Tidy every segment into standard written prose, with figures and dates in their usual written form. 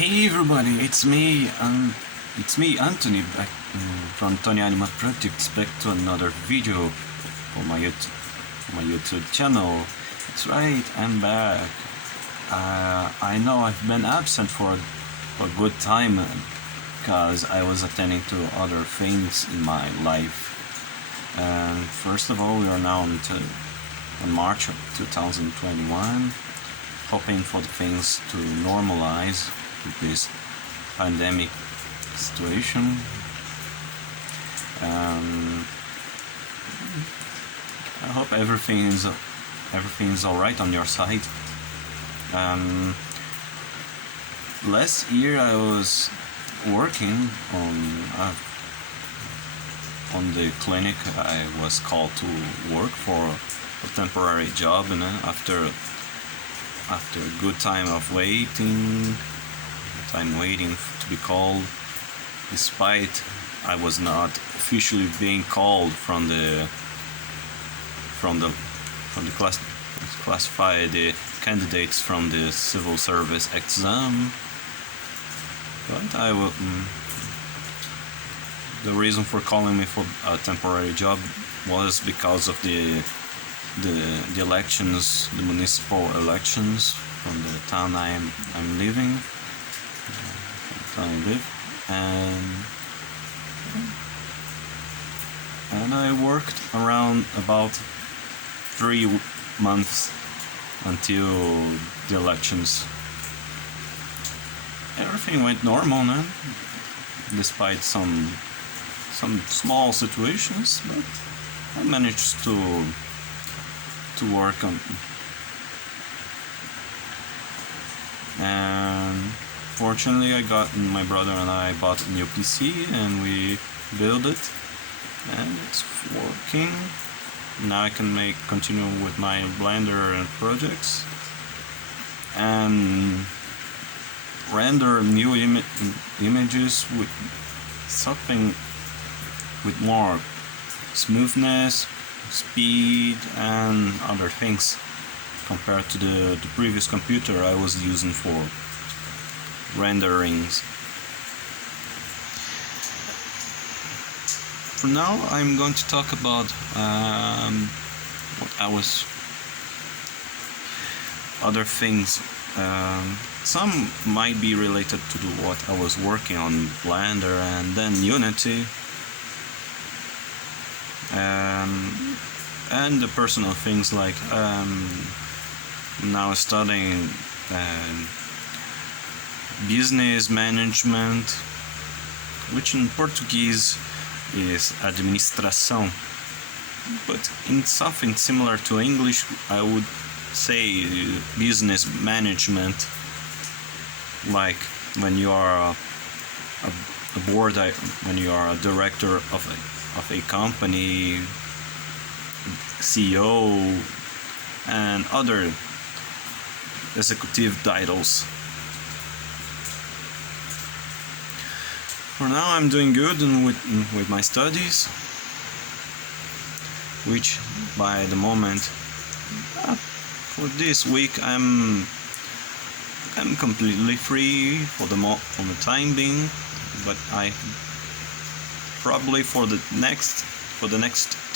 Hey everybody, it's me Anthony back from Tony Animal Projects, back to another video for my YouTube channel. That's right, I'm back. I know I've been absent for a good time because I was attending to other things in my life. And first of all, we are now on March of 2021, hoping for the things to normalize with this pandemic situation. I hope everything is all right on your side. Last year I was working on the clinic. I was called to work for a temporary job, and after a good time of waiting to be called, despite I was not officially being called from the classified candidates from the civil service exam. But the reason for calling me for a temporary job was because of the elections, the municipal elections from the town I'm living. And I worked around about 3 months until the elections. Everything went normal, man, despite some small situations, but I managed to work on. And fortunately, my brother and I bought a new PC and we built it, and it's working. Now I can continue with my Blender projects and render new images with something with more smoothness, speed, and other things compared to the previous computer I was using for renderings. For now, I'm going to talk about other things. Some might be related to what I was working on Blender and then Unity, and the personal things like now studying business management, which in Portuguese is administração, but in something similar to English I would say business management, like when you are when you are a director of a company, CEO, and other executive titles. For now, I'm doing good with my studies, which by the moment, for this week, I'm completely free for the time being. But I probably for the next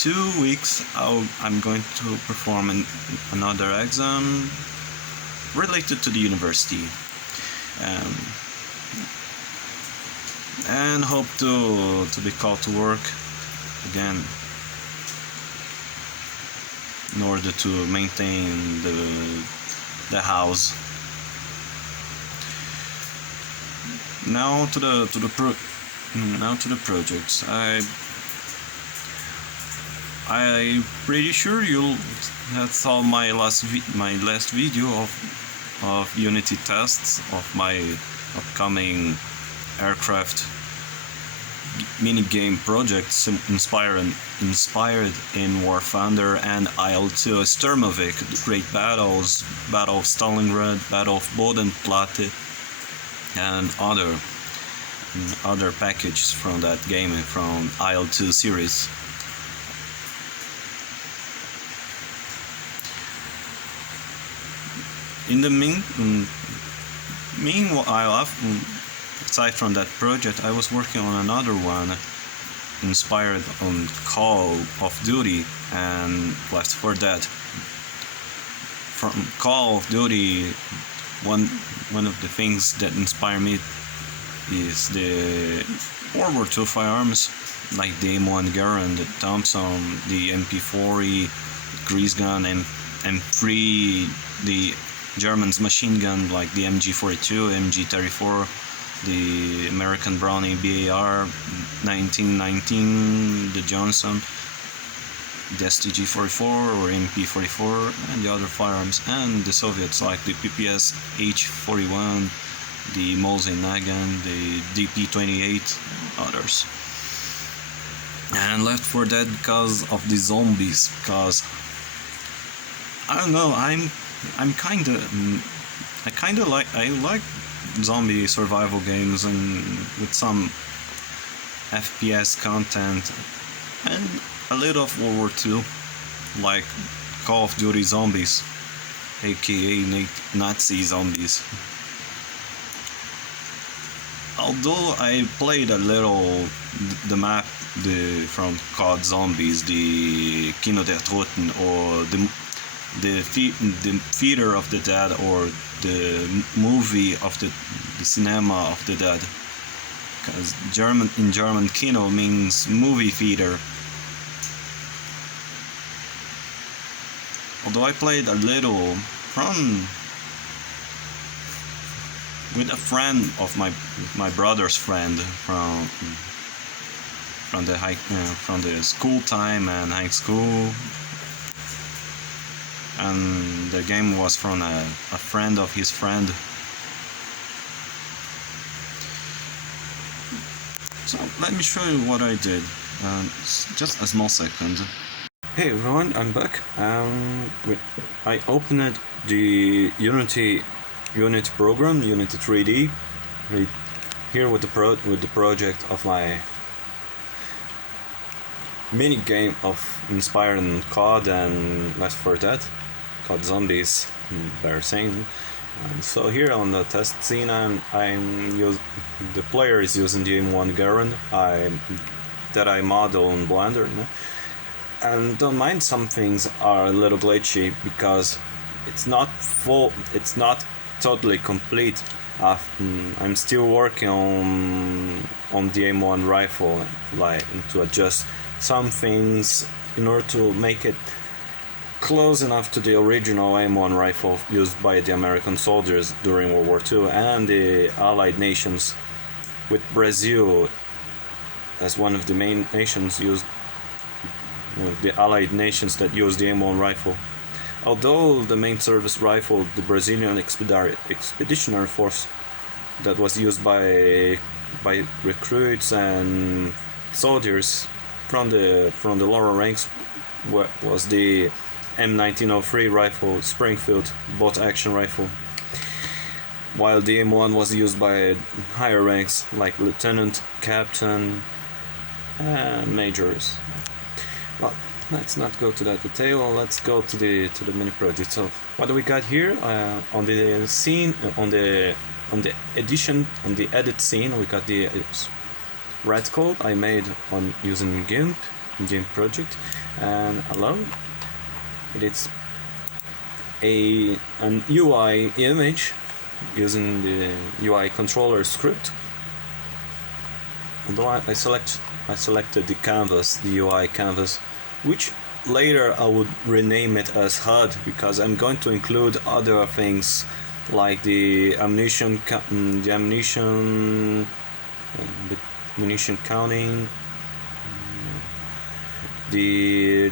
2 weeks, I'm going to perform another exam related to the university. And hope to be called to work again in order to maintain the house. Now to the projects. I pretty sure you saw my last video of Unity tests of my upcoming aircraft mini-game projects inspired in War Thunder and IL-2 Sturmovik, the great battles, Battle of Stalingrad, Battle of Bodenplatte, and other packages from that game, from IL-2 series. In the Meanwhile, aside from that project, I was working on another one inspired on Call of Duty and Left 4 Dead. From Call of Duty, one of the things that inspire me is the World War II firearms, like the M1 Garand, the Thompson, the MP40, grease gun, and M3, the German's machine gun like the MG42, MG34, the American Browning BAR 1919, the Johnson, the STG-44 or MP44, and the other firearms, and the Soviets like the PPS H-41, the Mosin Nagant, the DP-28, others. And Left 4 Dead because of the zombies, because I don't know, I like zombie survival games and with some FPS content and a little of World War II, like Call of Duty Zombies, aka Nazi zombies. Although I played a little the map from CoD Zombies, the Kino der Toten, or the Theater of the Dead, or the movie of the cinema of the dead, because in German Kino means movie theater. Although I played a little with a friend of my brother's friend from the school time and high school, and the game was from a friend of his friend. So let me show you what I did. Just a small second. Hey everyone, I'm back. I opened the Unity program, Unity 3D, right here with the project of my mini game of inspired in CoD and Left 4 Dead, CoD Zombies, better saying. So here on the test scene, the player is using the M1 Garand that I model in Blender, and don't mind some things are a little glitchy because it's not full, it's not totally complete. I'm still working on the M1 rifle, like to adjust some things in order to make it close enough to the original M1 rifle used by the American soldiers during World War II and the Allied nations, with Brazil as one of the main nations the Allied nations that used the M1 rifle. Although the main service rifle, the Brazilian Expeditionary Force, that was used by recruits and soldiers from the lower ranks, was the M1903 rifle, Springfield bolt-action rifle, while the M1 was used by higher ranks like lieutenant, captain, and majors. Well, let's not go to that detail. Let's go to the mini project. So, what do we got here on the scene, on the edit scene? We got the red code I made on using GIMP project, and alone it's an UI image using the UI controller script. Although I selected the canvas, the UI canvas, which later I would rename it as HUD, because I'm going to include other things like the ammunition counting, the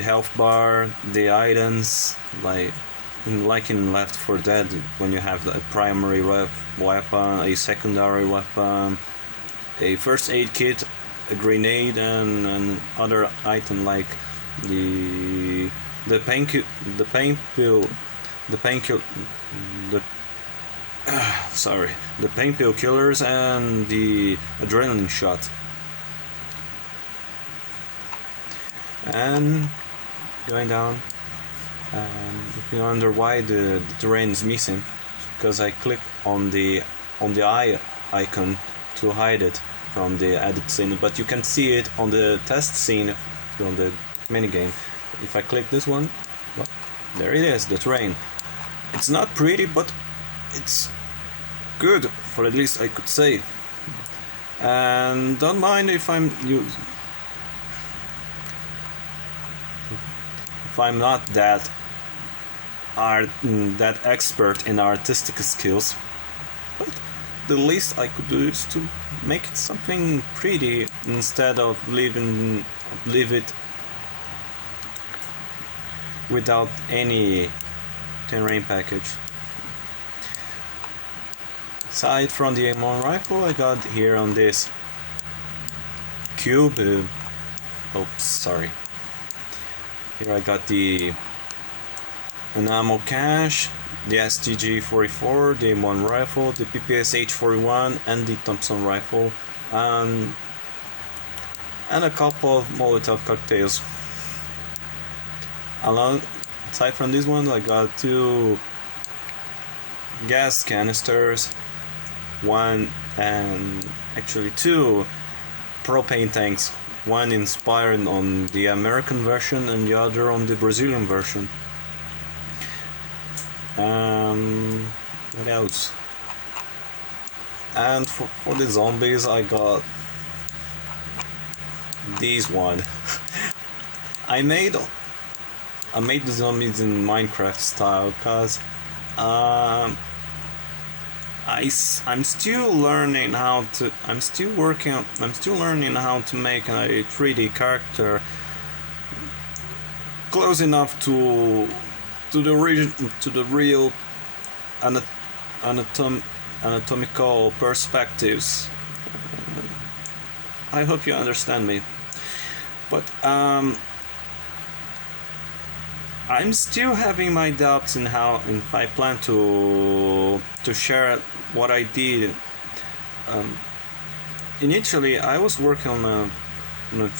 health bar, the items, like in Left 4 Dead, when you have a primary weapon, a secondary weapon, a first aid kit, a grenade, and other item like the pain pill killers and the adrenaline shot. And going down, if you wonder why the terrain is missing, because I click on the eye icon to hide it from the edit scene, but you can see it on the test scene from the minigame. If I click this one, well, there it is, the train. It's not pretty, but it's good, for at least I could say. And don't mind if I'm not that expert in artistic skills, but the least I could do is to make it something pretty instead of leave it without any terrain package. Aside from the M1 rifle, I got here on this cube. Oops, sorry. Here I got an ammo cache, the STG-44, the M1 rifle, the PPS H-41, and the Thompson rifle, and a couple of Molotov cocktails. Aside from this one, I got 2 gas canisters, 2 propane tanks, one inspired on the American version and the other on the Brazilian version. What else? And for the zombies, I got this one. I made the zombies in Minecraft style because I'm still learning how to. I'm still learning how to make a 3D character close enough to the real anatomical perspectives. I hope you understand me. But I'm still having my doubts in if I plan to share what I did. Initially, I was working on a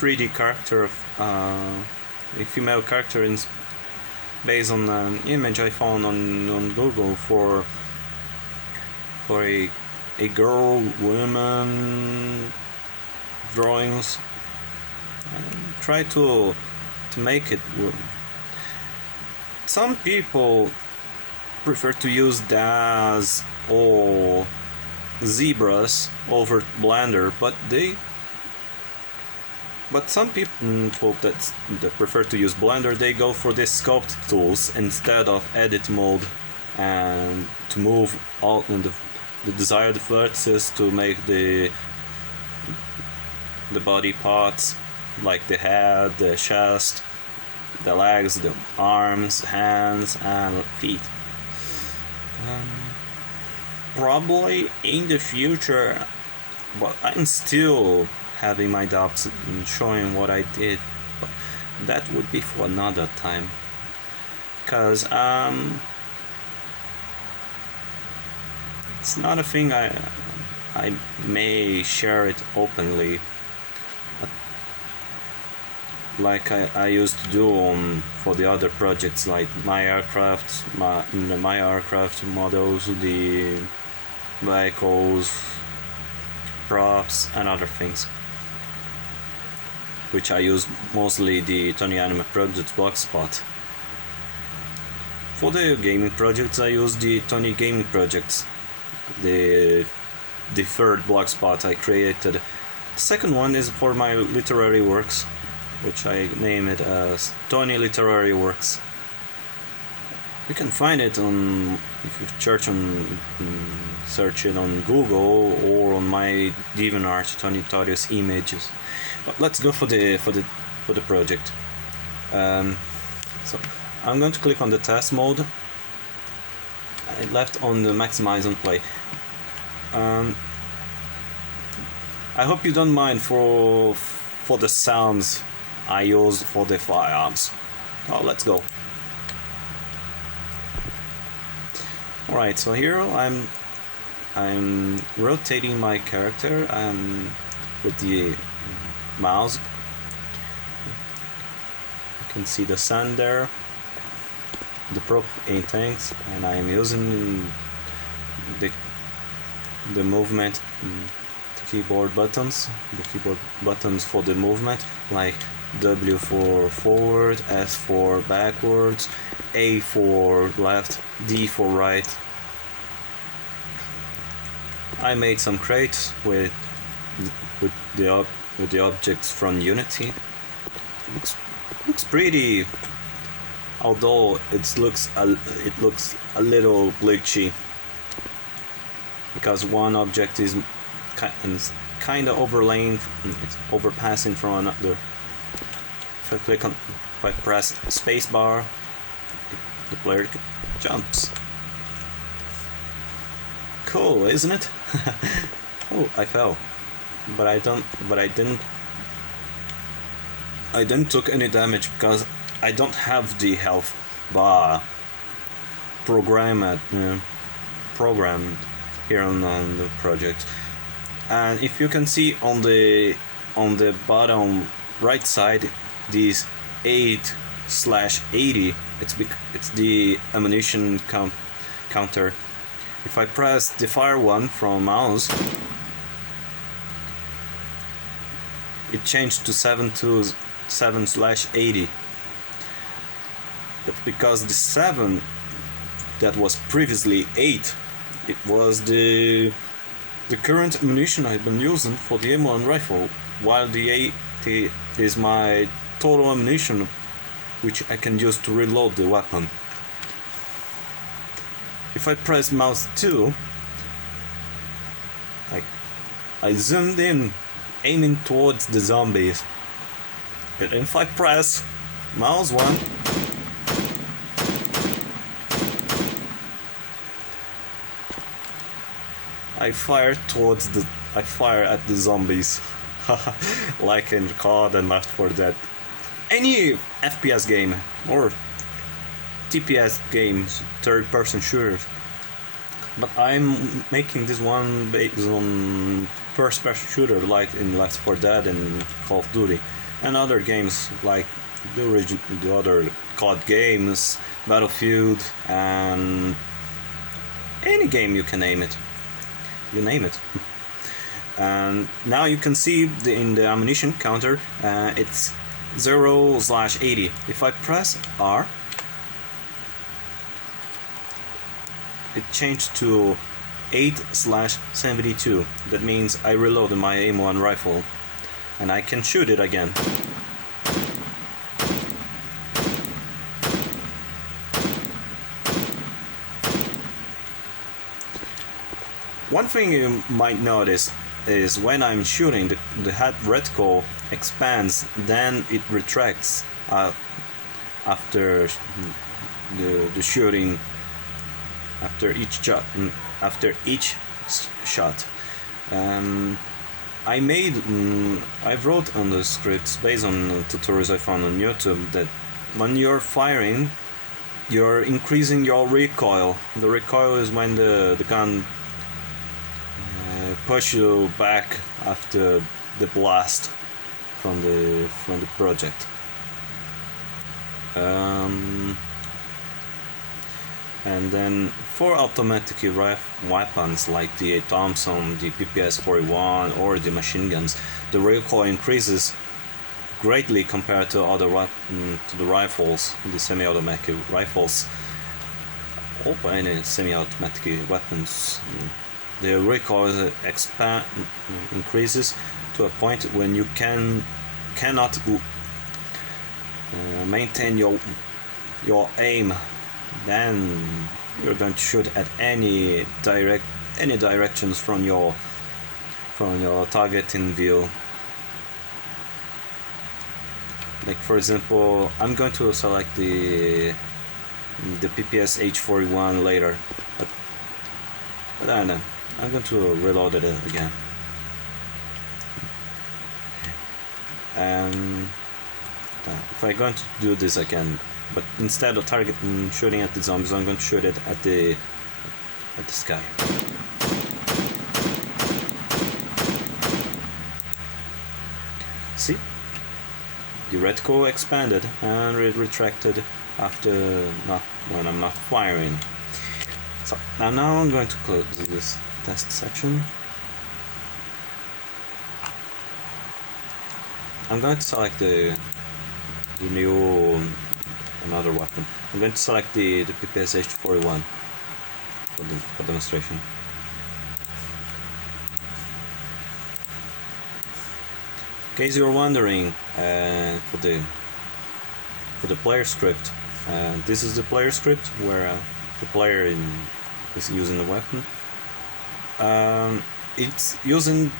3D character, a female character, based on an image I found on Google for a girl, woman drawings. And try to make it. Some people prefer to use DAZ or zebras over Blender, but some people that prefer to use Blender, they go for the sculpt tools instead of edit mode, and to move all in the desired vertices to make the body parts, like the head, the chest, the legs, the arms, hands, and feet. Probably in the future, but I'm still having my doubts in showing what I did, but that would be for another time, because it's not a thing I may share it openly, like I used to do for the other projects, like my aircraft models, the vehicles, props, and other things, which I use mostly the Tony Anime Project Blogspot. For the gaming projects, I use the Tony Gaming Projects, the third blogspot I created. The second one is for my literary works, which I name it as Tony Literary Works. You can find it if you search it on Google or on my DeviantArt, Tony Torius Images. But let's go for the project. So I'm going to click on the test mode. I left on the maximize on play. I hope you don't mind for the sounds I use for the firearms. Oh, let's go. Alright, so here I'm rotating my character with the mouse. You can see the sun there, the propane tanks, and I am using the movement, the keyboard buttons for the movement, like W for forward, S for backwards, A for left, D for right. I made some crates with the objects from Unity. Looks pretty, although it looks a little glitchy because one object is kind of overlaying, it's overpassing from another. If I press spacebar, the player jumps. Cool, isn't it? Oh, I fell, but I didn't took any damage because I don't have the health bar programmed here on the project. And if you can see on the bottom right side, this 8/80, it's the ammunition counter. If I press the fire one from mouse, it changed to 7/80. But because the 7 that was previously 8, it was the current ammunition I've been using for the M1 rifle, while the 80 is my total ammunition which I can use to reload the weapon. If I press mouse 2, I zoomed in, aiming towards the zombies. But if I press mouse 1, I fire at the zombies. Like in CoD and Left 4 Dead. Any FPS game or TPS games, third-person shooters. But I'm making this one based on first-person shooter, like in Left 4 Dead and Call of Duty, and other games like the other CoD games, Battlefield, and any game you can name it. You name it. And now you can see in the ammunition counter, it's 0/80. If I press R, it changed to 8/72. That means I reloaded my M1 rifle and I can shoot it again. One thing you might notice is when I'm shooting, the head reticle expands, then it retracts after the shooting, after each shot. I wrote on the scripts based on tutorials I found on YouTube that when you're firing, you're increasing your recoil. The recoil is when the gun push you back after the blast from the project. And then for automatic weapons like the Thompson, the PPS-41 or the machine guns, the recoil increases greatly compared to other to the rifles, the semi-automatic rifles, or any semi-automatic weapons. The recoil increases to a point when you cannot maintain your aim. Then you're going to shoot at any directions from your target in view. Like for example, I'm going to select the PPS H41 later, but I don't know. I'm going to reload it again. And if I'm going to do this again, but instead of shooting at the zombies, I'm going to shoot it at the sky. See? The reticle expanded and retracted when I'm not firing. So now I'm going to close this test section. I'm going to select the new another weapon. I'm going to select the PPS H41 for demonstration. In case you're wondering, for the player script, this is the player script where the player is using the weapon. It's using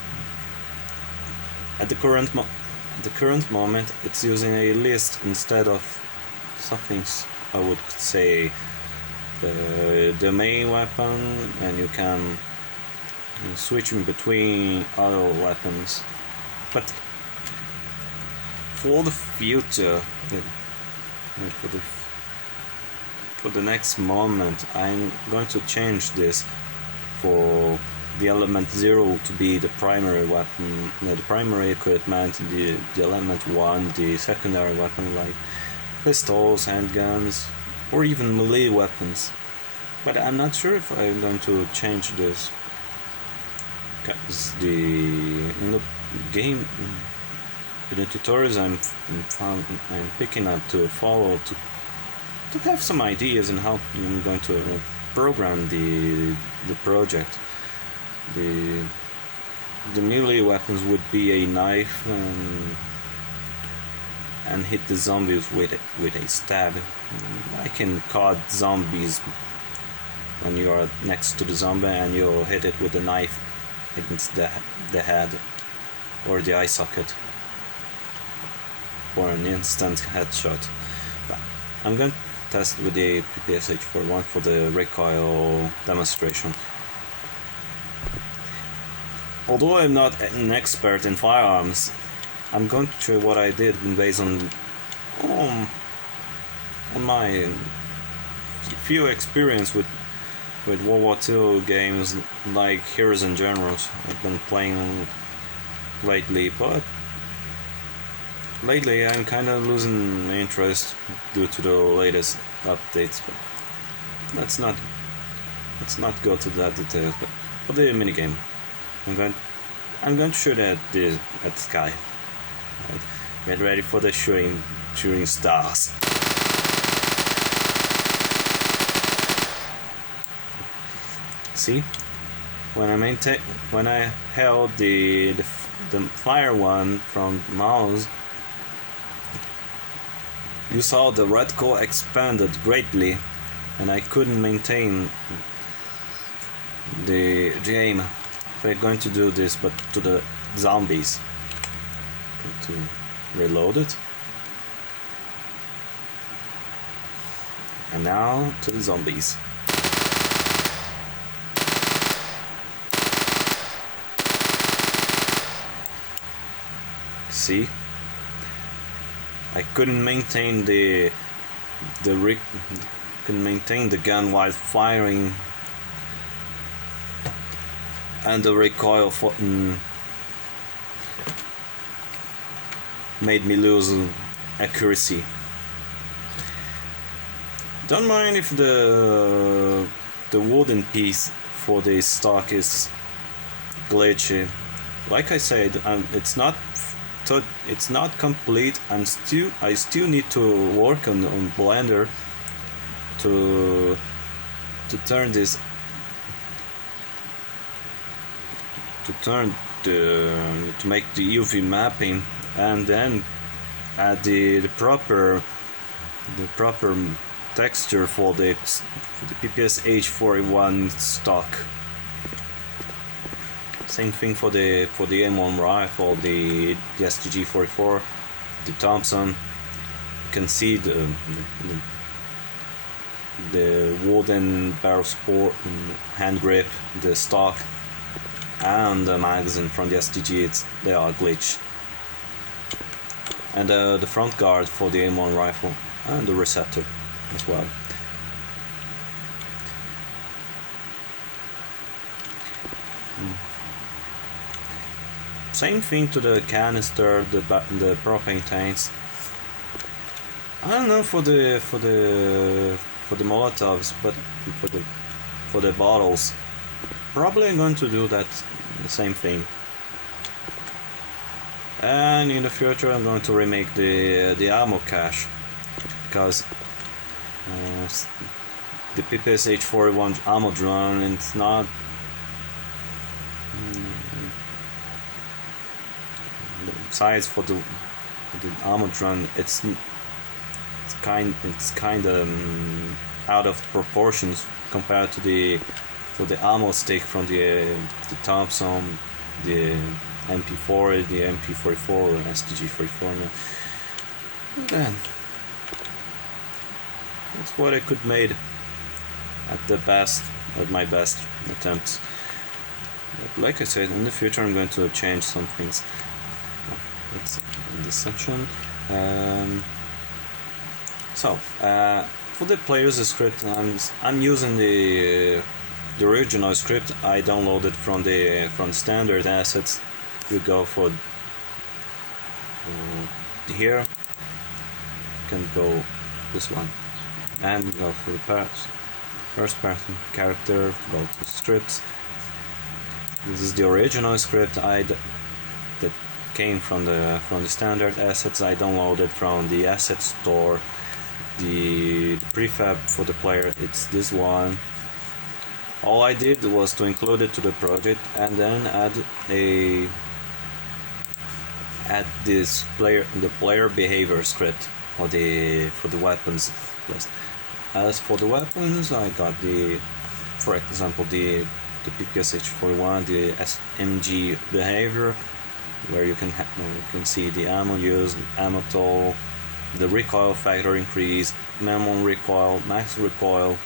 at the current moment. It's using a list instead of something. I would say the main weapon, and you can switch in between other weapons, but for the future, for the next moment, I'm going to change this for the element 0 to be the primary weapon, the primary equipment, the element 1 the secondary weapon, like pistols, handguns, or even melee weapons. But I'm not sure if I'm going to change this, because in the game, in the tutorials I'm picking up to follow, to have some ideas on how I'm going to program the project. The melee weapons would be a knife and hit the zombies with a stab. I can CoD zombies when you are next to the zombie and you hit it with a knife against the head or the eye socket for an instant headshot. But I'm going to test with the PPS H41 for the recoil demonstration. Although I'm not an expert in firearms, I'm going to show what I did based on my few experience with World War II games like Heroes and Generals I've been playing lately, but lately I'm kind of losing interest due to the latest updates. But let's not go to that details. But for the minigame, I'm going to shoot at the sky. Right. Get ready for the shooting stars. See, when I held the fire one from mouse, you saw the reticle expanded greatly, and I couldn't maintain the aim. If I'm going to do this, but to the zombies, to reload it, and now to the zombies. See, I couldn't maintain couldn't maintain the gun while firing, and the recoil made me lose accuracy. Don't mind if the wooden piece for the stock is glitchy. Like I said, it's not complete. I still need to work on Blender to turn this to make the UV mapping, and then add the proper texture for the PPS H41 stock. Same thing for the M1 rifle, the STG-44, the Thompson. You can see the wooden barrel support, hand grip, the stock, and the magazine from the STG. They are glitched. And the front guard for the M1 rifle, and the receptor as well. Same thing to the canister, the propane tanks. I don't know for the Molotovs, but for the bottles. Probably I'm going to do that the same thing. And in the future I'm going to remake the ammo cache, because the PPSH-41 ammo drone, it's not size for the ammo drone, it's kind of out of proportions compared to the ammo stick from the Thompson, the MP4, the MP44 or STG44. Then that's what I could made at my best attempts. But like I said, in the future I'm going to change some things. That's in this section. For the player's script, I'm using the original script I downloaded from standard assets. You go for here, you can go this one, and you go for the first person character, go to scripts. This is the original script that came from the standard assets I downloaded from the asset store. The prefab for the player, it's this one. All I did was to include it to the project and then add this player behavior script for the weapons list. As for the weapons, I got for example the PPSH-41, the SMG behavior, where you can see the ammo use, ammo toll, the recoil factor increase, minimum recoil, max recoil,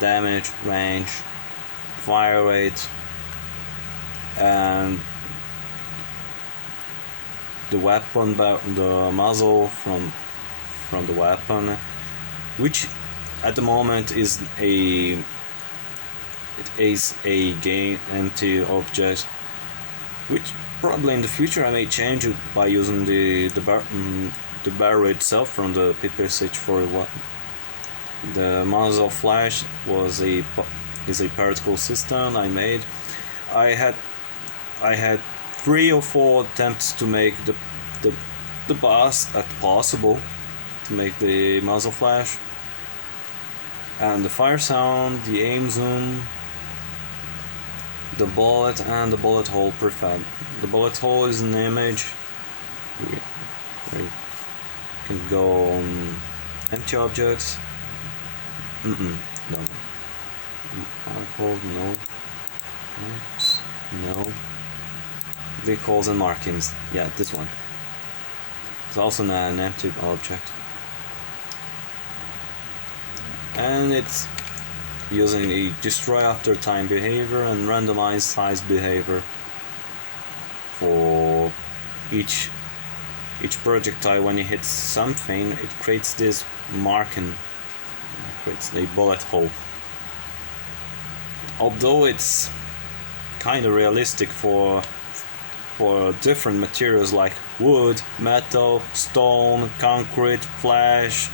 damage, range, fire rate, and the weapon, the muzzle from the weapon, which at the moment is a game empty object, which probably in the future I may change it by using the barrel itself from the PPSH-41. The muzzle flash is a particle system I made. I had 3 or 4 attempts to make the best as possible to make the muzzle flash, and the fire sound, the aim zoom, the bullet, and the bullet hole prefab. The bullet hole is an image where you can go on empty objects. No. Article, no. Oops, no. Vehicles and markings. Yeah, this one. It's also an empty object. And it's using a destroy after time behavior and randomized size behavior for each projectile. When it hits something, it creates this marking, creates a bullet hole. Although it's kind of realistic for different materials like wood, metal, stone, concrete, flash,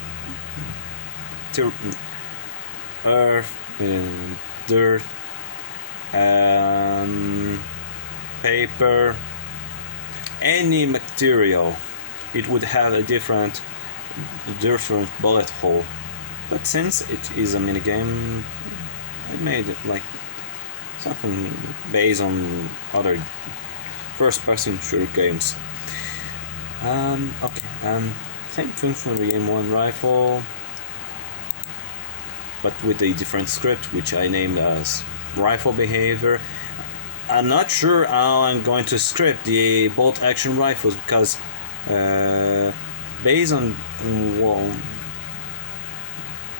earth, dirt, paper, any material, it would have a different bullet hole. But since it is a minigame, I made it like something based on other first-person shooter games. Same thing for the M1 rifle, but with a different script, which I named as rifle behavior. I'm not sure how I'm going to script the bolt action rifles, because based on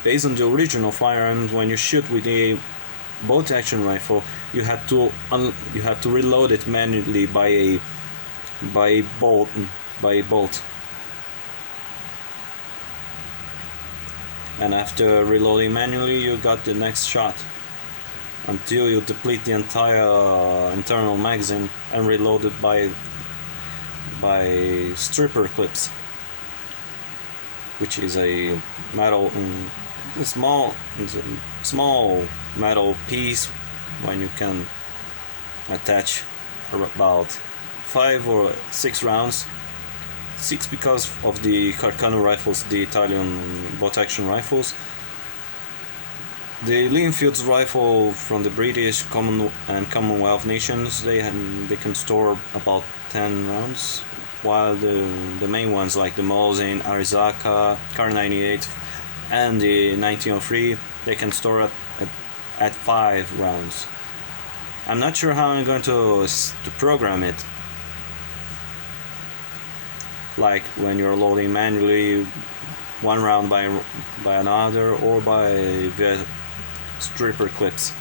the original firearms, when you shoot with a bolt action rifle, you have to reload it manually by a bolt. And after reloading manually, you got the next shot until you deplete the entire internal magazine and reload it by stripper clips, which is a metal a small metal piece when you can attach about 5 or 6 rounds. 6 because of the Carcano rifles, the Italian bolt-action rifles. The Linfield's rifle from the British and Commonwealth nations, they can store about 10 rounds, while the main ones like the Mosin, Arizaka, Kar98 and the 1903, they can store at 5 rounds. I'm not sure how I'm going to program it, like when you're loading manually one round by another or via stripper clips.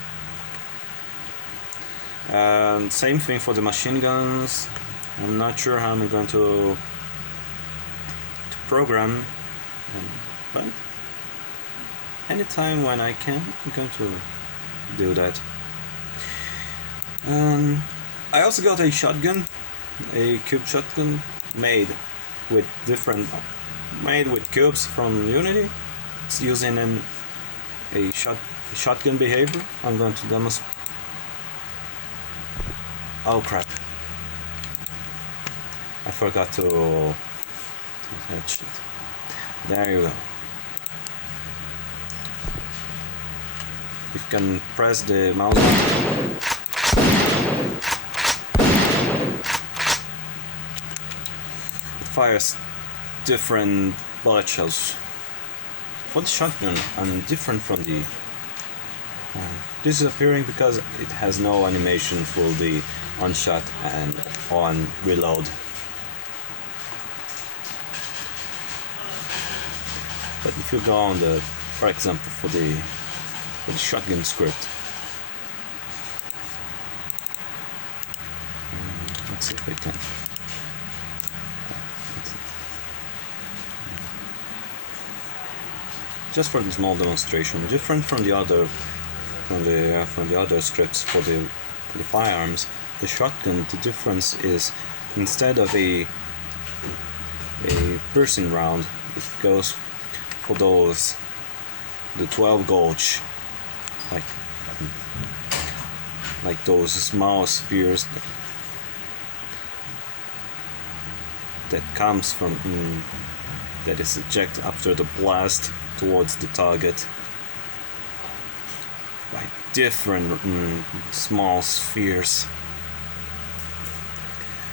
Same thing for the machine guns. I'm not sure how I'm going to program, but anytime when I can, I'm going to do that. I also got a shotgun, a cube shotgun made with cubes from Unity. It's using a shotgun behavior. I'm going to demonstrate. Oh crap! I forgot to attach it. There you go. You can press the mouse button. It fires different bullet shells. For the shotgun, I'm different from the. This is appearing because it has no animation for the on shot and on reload. But if you go on for example, for the shotgun script, let's see if I can. Just for the small demonstration, different from the other scripts for the firearms, the shotgun, the difference is instead of a piercing round, it goes for the 12 gauge, like those small spears that comes from that is ejected after the blast towards the target. By different small spheres.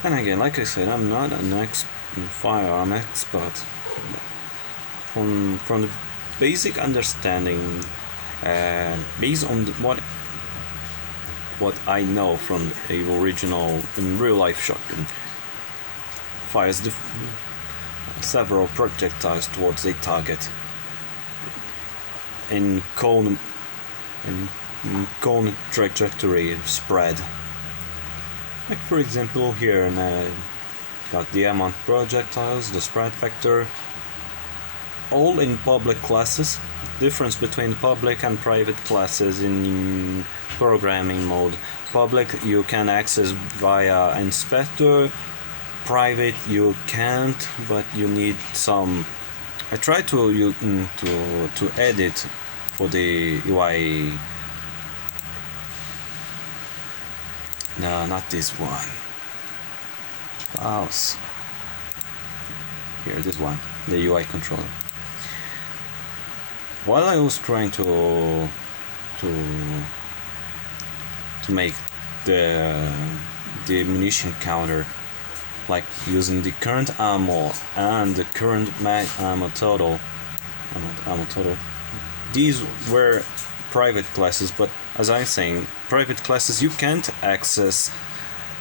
And again, like I said, I'm not an firearm expert. From the basic understanding, based on what I know from a original in real life shotgun, fires several projectiles towards a target in cone trajectory spread. Like for example here, got the M1 projectiles, the spread factor, all in public classes. Difference between public and private classes in programming mode. Public you can access via inspector, private you can't, but you need some. I try to edit for the UI. No, not this one. Mouse. Here, this one, the UI controller. While I was trying to make the ammunition counter, like using the current ammo and the current mag ammo total, these were private classes, but as I'm saying, private classes you can't access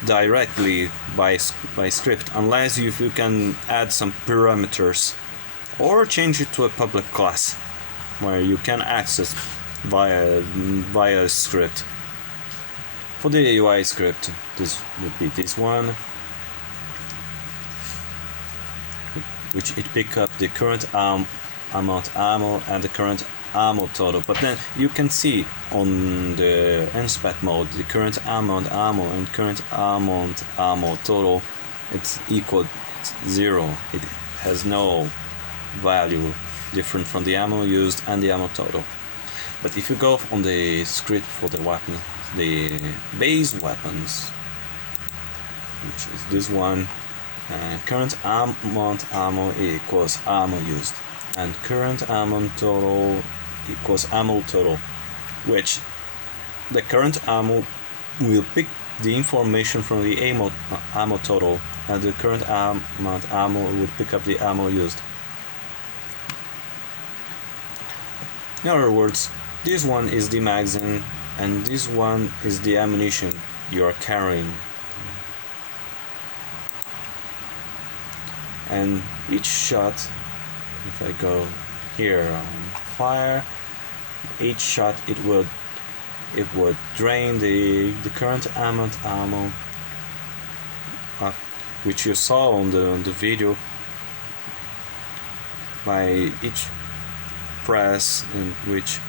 directly by script unless you can add some parameters or change it to a public class where you can access via script. For the UI script, this would be this one, which it pick up the current amount ammo and the current ammo total, but then you can see on the inspect mode the current amount ammo and current amount ammo total, it's equal, it's 0, it has no value different from the ammo used and the ammo total. But if you go on the script for the weapon, the base weapons, which is this one, current amount ammo equals ammo used, and current ammo total equals ammo total, which the current ammo will pick the information from the ammo total, and the current amount ammo would pick up the ammo used. In other words, this one is the magazine and this one is the ammunition you are carrying. And each shot, if I go here on fire, each shot it would drain the current amount ammo, which you saw on the video, by each press, and which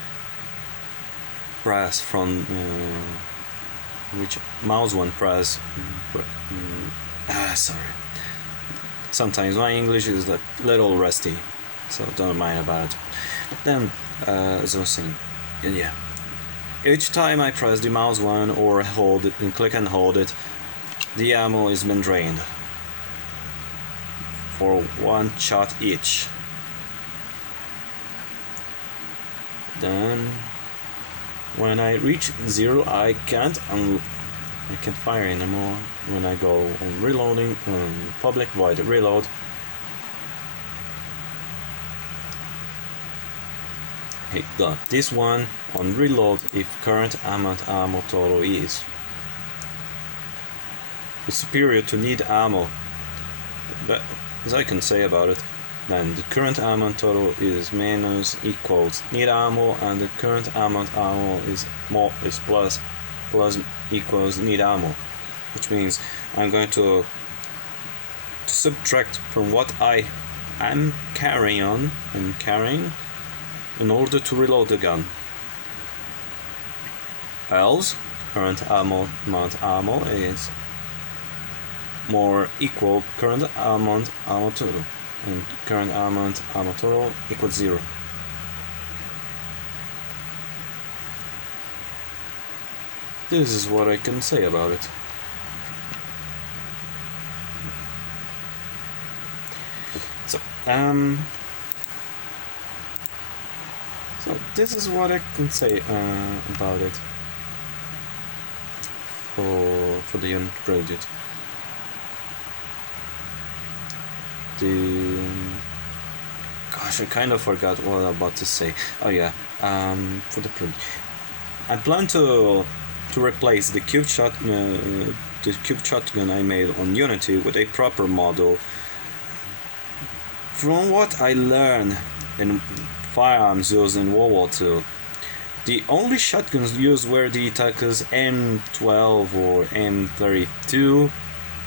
press from which mouse one press. Sorry. Sometimes my English is a little rusty, so don't mind about it. But then, as I was saying, yeah. Each time I press the mouse one or hold it and click and hold it, the ammo is been drained for one shot each. Then, when I reach 0, I can't fire anymore. When I go on reloading, public void reload, I got this one on reload if current amount ammo total is superior to need ammo. But as I can say about it, then the current amount total is minus equals need ammo, and the current amount ammo is plus equals need ammo, which means I'm going to subtract from what I'm carrying in order to reload the gun. Else, current amount ammo is more equal current amount ammo total, and current amount ammo total equals 0. This is what I can say about it. So this is what I can say about it for the unit project. Gosh, I kind of forgot what I'm about to say. Oh yeah, for the project, I plan to replace the cube shotgun I made on Unity with a proper model. From what I learned in firearms used in World War II, the only shotguns used were the Takis M12 or M32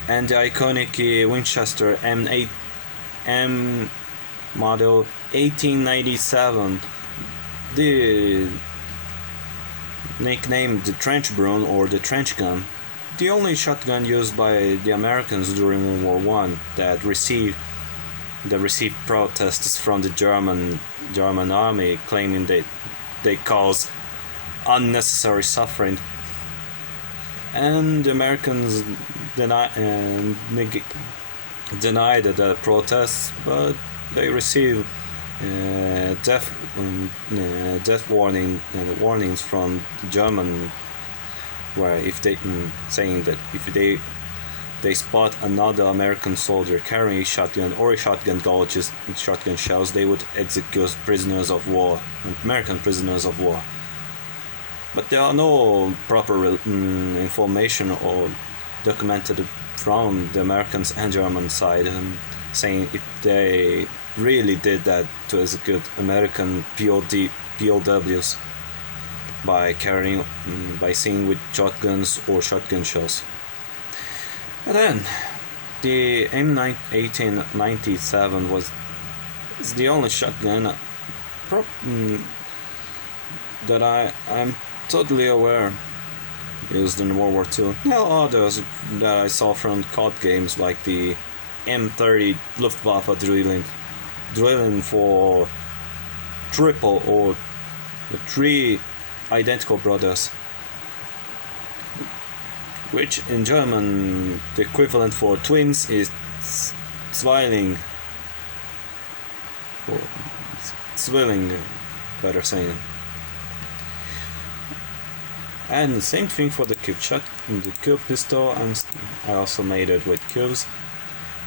and the iconic Winchester M model 1897, the nicknamed the trench broom or the trench gun, the only shotgun used by the Americans during World War I that received protests from the German army, claiming that they caused unnecessary suffering, and the Americans denied the protests, but they received death warnings from the German, where if they saying that if they spot another American soldier carrying a shotgun or a shotgun gauges and shotgun shells, they would execute prisoners of war, American prisoners of war. But there are no proper information or documented from the Americans and German side, saying if they really did that to execute American POWs by seeing with shotguns or shotgun shells. And then the M1897 is the only shotgun that I'm totally aware used in World War II. There are others that I saw from CoD games like the M30 Luftwaffe drilling for triple or the three identical brothers, which in German the equivalent for twins is Zwilling, or Zwilling, better saying. And the same thing for the cube shot, the cube pistol, and I also made it with cubes.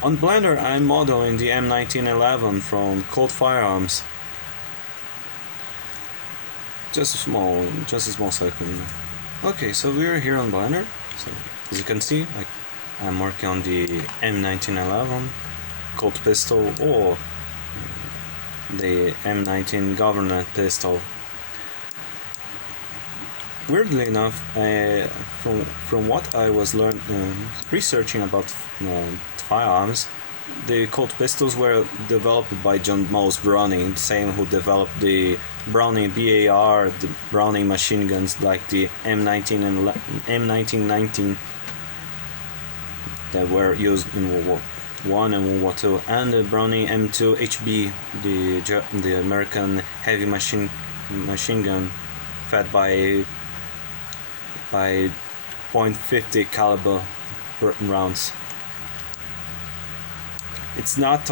On Blender I'm modeling the M1911 from CoD Firearms. Just a small second. Okay, so we're here on Blender. So as you can see, I'm working on the M1911 CoD pistol or the M19 Garand pistol. Weirdly enough, from what I was researching about firearms, the CoD pistols were developed by John Mouse Browning, the same who developed the Browning BAR, the Browning machine guns like the M19 and M1919 that were used in World War I and World War II, and the Browning M2 HB, the American heavy machine gun fed by .50 caliber rounds. It's not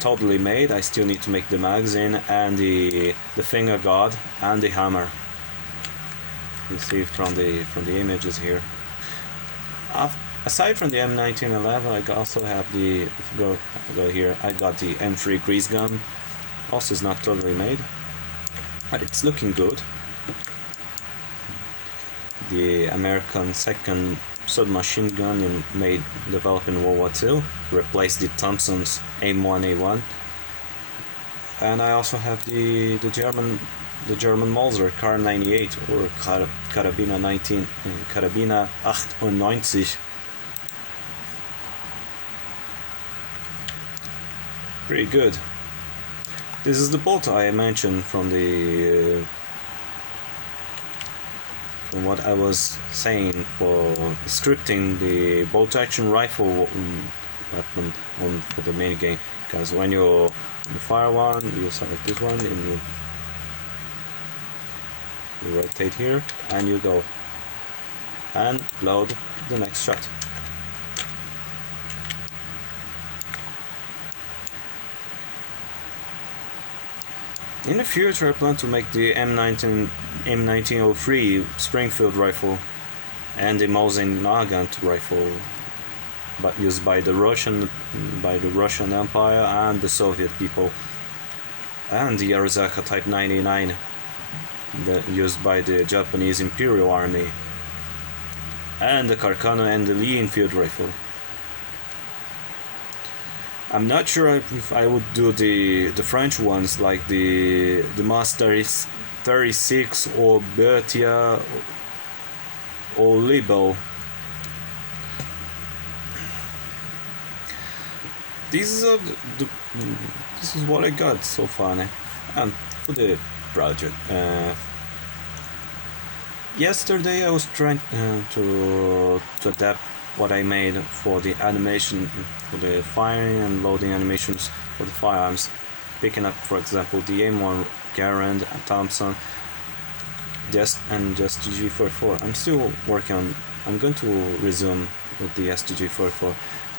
totally made. I still need to make the magazine and the finger guard and the hammer. You see from the images here. Aside from the M1911, I also have the, if you go here, I got the M3 grease gun. Also is not totally made, but it's looking good. The American second submachine gun developed in World War II to replace the Thompson's M1 and I also have the German Mauser Kar98 or Karabiner 98. Pretty good. This is the bolt I mentioned from what I was saying for scripting the bolt action rifle weapon for the main game, because when you fire one, you select this one and you rotate here and you go and load the next shot. In the future I plan to make the M1903 Springfield rifle and the Mosin Nagant rifle, but used by the Russian Empire and the Soviet people, and the Arzaka Type 99 used by the Japanese Imperial Army, and the Carcano and the Lee Enfield rifle. I'm not sure if I would do the French ones like the Mas 36 or Bertia or Libel. This is what I got so far for the project. Yesterday I was trying to adapt what I made for the animation, for the firing and loading animations for the firearms, picking up, for example, the M1 Garand I, Thompson, and the STG-44. I'm still working on. I'm going to resume with the STG-44,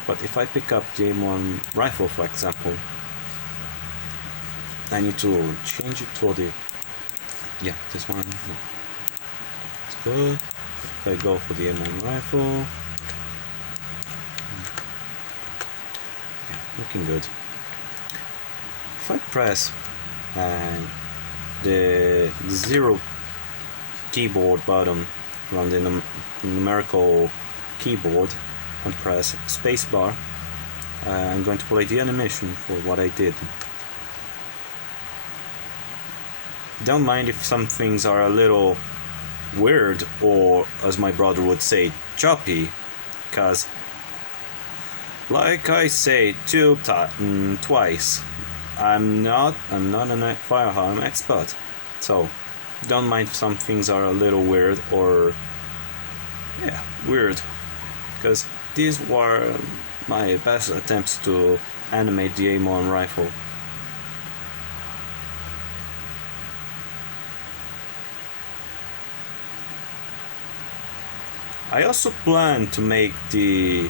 but if I pick up the M1 rifle, for example, I need to change it to this one. It's good. If I go for the M1 rifle. Looking good. If I press the 0 keyboard button on the numerical keyboard and press spacebar, I'm going to play the animation for what I did. Don't mind if some things are a little weird, or as my brother would say, choppy, because like I say twice, I'm not a firearm expert, so don't mind if some things are a little weird or weird, because these were my best attempts to animate the M1 rifle. I also plan to make the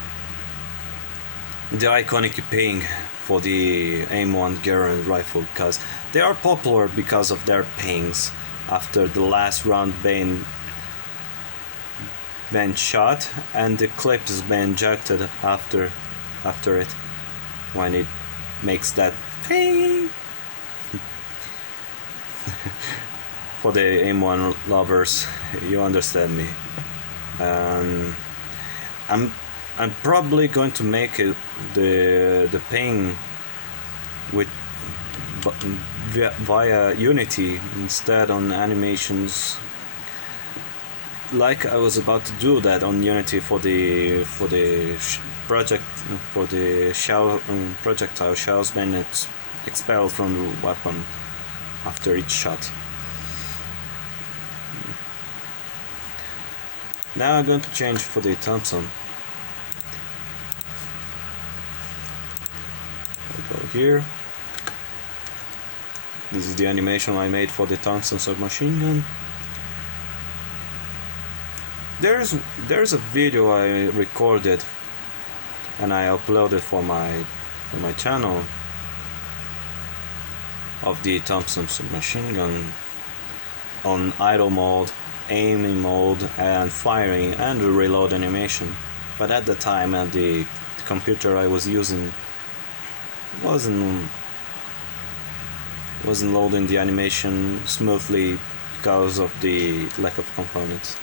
iconic ping for the M1 Garand rifle, because they are popular because of their pings after the last round being shot, and the clip is being ejected after it when it makes that ping. For the M1 lovers, you understand me. I'm probably going to make it the ping with via Unity instead on animations, like I was about to do that on Unity for the projectile shells when it's expelled from the weapon after each shot. Now I'm going to change for the Thompson. I go here. This is the animation I made for the Thompson submachine gun. There's a video I recorded and I uploaded for my channel of the Thompson submachine gun on idle mode, aiming mode, and firing and the reload animation. But at the time, the computer I was using wasn't loading the animation smoothly because of the lack of components.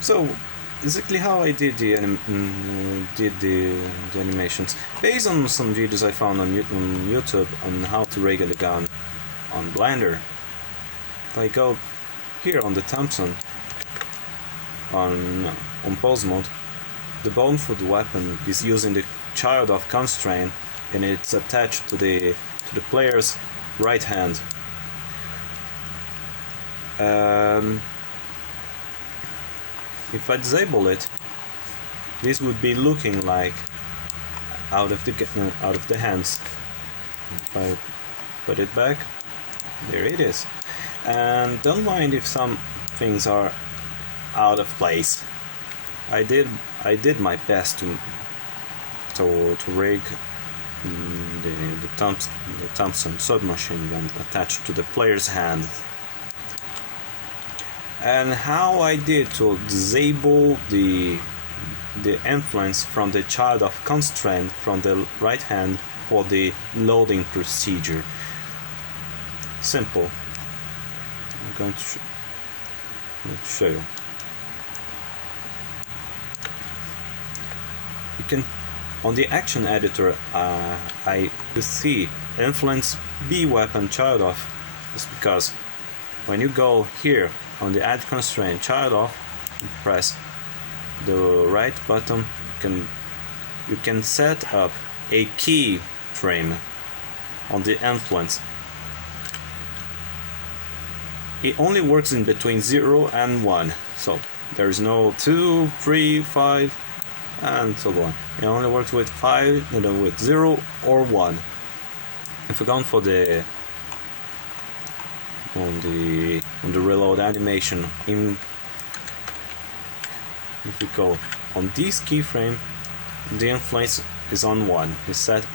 So basically how I did the animations, based on some videos I found on YouTube on how to rig the gun on Blender. If I go here on the Thompson on pose mode, the bone for the weapon is using the child-off constraint, and it's attached to the player's right hand. If I disable it, this would be looking like out of the hands. If I put it back, there it is. And don't mind if some things are out of place. I did my best to rig the Thompson submachine gun attached to the player's hand. And how I did to disable the influence from the child-off constraint from the right hand for the loading procedure. Simple. I'm going to show you. You can, on the action editor, you see influence B weapon child-off. It's because when you go here on the add constraint child-off, you press the right button, you can set up a key frame on the influence. It only works in between 0 and 1, so there is no 2, 3, 5 and so on. It only works with 0 or 1. If we're going for the on the reload animation, if we go on this keyframe, the influence is on 1, is set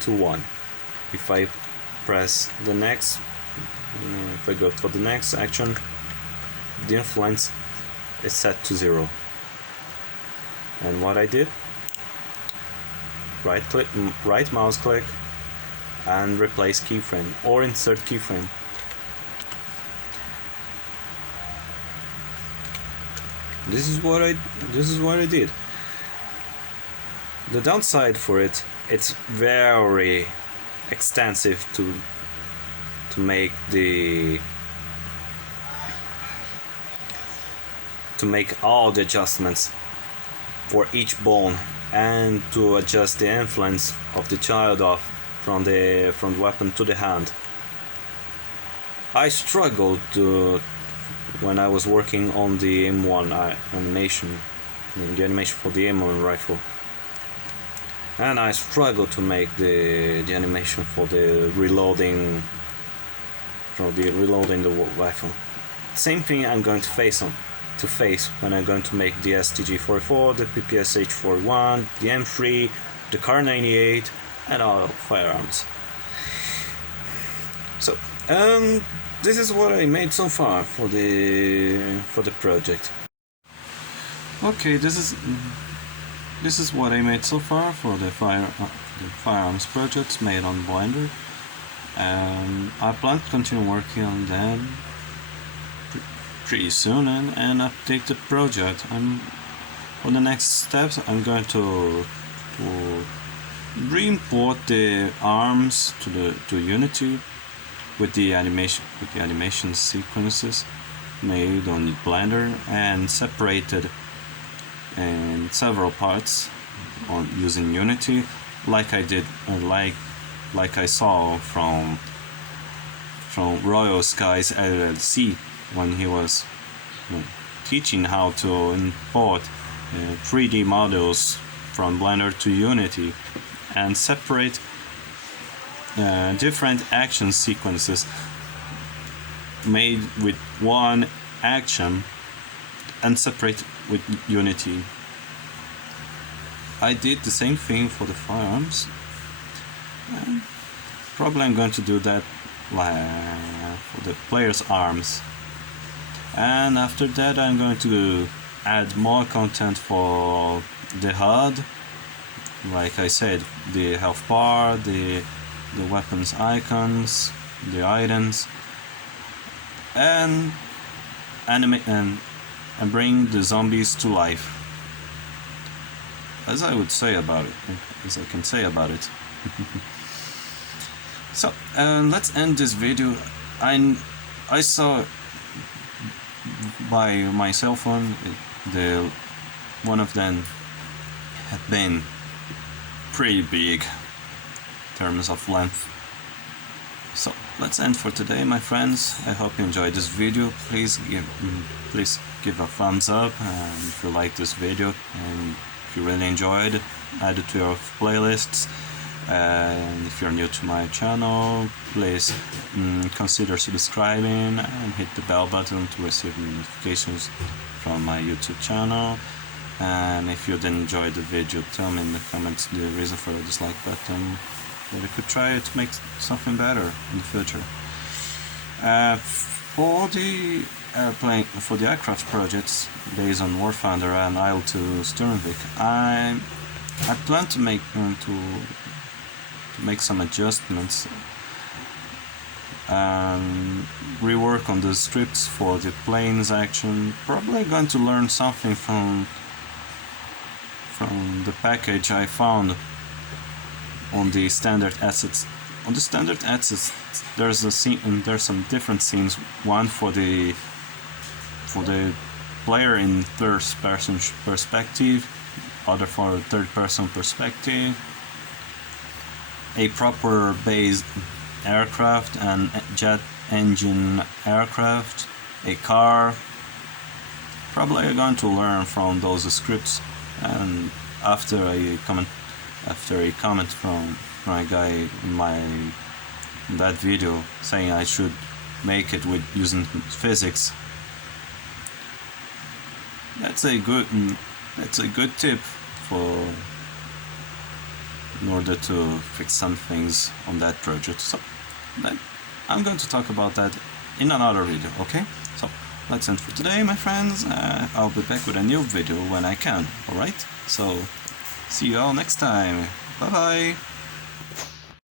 to 1. If I press the next, if I go for the next action, the influence is set to 0. And what I did, right mouse click and replace keyframe or insert keyframe. This is what I did. The downside for it's very extensive to make all the adjustments for each bone and to adjust the influence of the child-off from the weapon to the hand. I struggled when I was working on the M1 animation, the animation for the M1 rifle, and I struggled to make the animation for the reloading the rifle. Same thing I'm going to face on to face when I'm going to make the STG-44, the PPSH-41, the M3, the Kar-98, and all firearms. So, this is what I made so far for the project. Okay, this is what I made so far for the firearms projects made on Blender. I plan to continue working on them pretty soon and update the project. For the next steps, I'm going to re-import the arms to Unity with the animation sequences made on Blender and separated in several parts using Unity, like I did, like I saw from Royal Skies LLC when he was teaching how to import 3D models from Blender to Unity and separate different action sequences made with one action and separate with Unity. I did the same thing for the firearms. Probably I'm going to do that for the player's arms, and after that I'm going to add more content for the HUD, like I said, the health bar, the weapons icons, the items, and animate and bring the zombies to life, as I can say about it. So let's end this video. I saw by my cell phone one of them had been pretty big in terms of length. So let's end for today, my friends. I hope you enjoyed this video. Please give a thumbs up if you like this video, and if you really enjoyed, add it to your playlists. And if you're new to my channel, please consider subscribing and hit the bell button to receive notifications from my YouTube channel. And if you didn't enjoy the video, tell me in the comments the reason for the dislike button, that I could try to make something better in the future. For the aircraft projects based on War Thunder and IL-2 Sternvik, I plan to make some adjustments and rework on the scripts for the planes action. Probably going to learn something from the package I found on the standard assets. On the standard assets, there's some different scenes. One for the player in third-person perspective, other for third-person perspective, a proper base aircraft and jet engine aircraft, a car. Probably I'm going to learn from those scripts, and after a comment from a guy in that video saying I should make it with using physics. That's a good tip in order to fix some things on that project. So I'm going to talk about that in another video, okay? So that's it for today, my friends. I'll be back with a new video when I can, alright? So see you all next time. Bye bye!